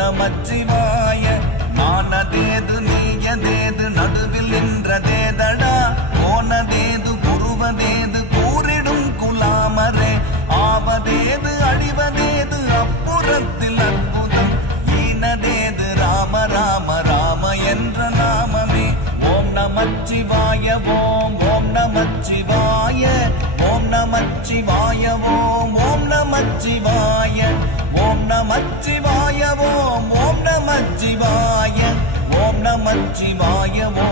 நமச்சிவாய. நானதேது நீயதேது நடுவில் நின்றதேதடா, போனதேது குருவதேது கூறிடும் குலாமரே. ஆவதேது அழிவதேது அப்புறத்தில் அற்புதம், ஈனதேது ராம ராம ராம என்ற நாமமே. ஓம் நமச்சிவாய ஓம் ஓம் நமச்சிவாய ஓம் நமச்சிவாய ஓம் ஓம் நமச்சிவாய ஓம் நமச்சிவாய ஓம் ஓம் நமச்சிவாய ஓம் நமச்சிவாய ஓம்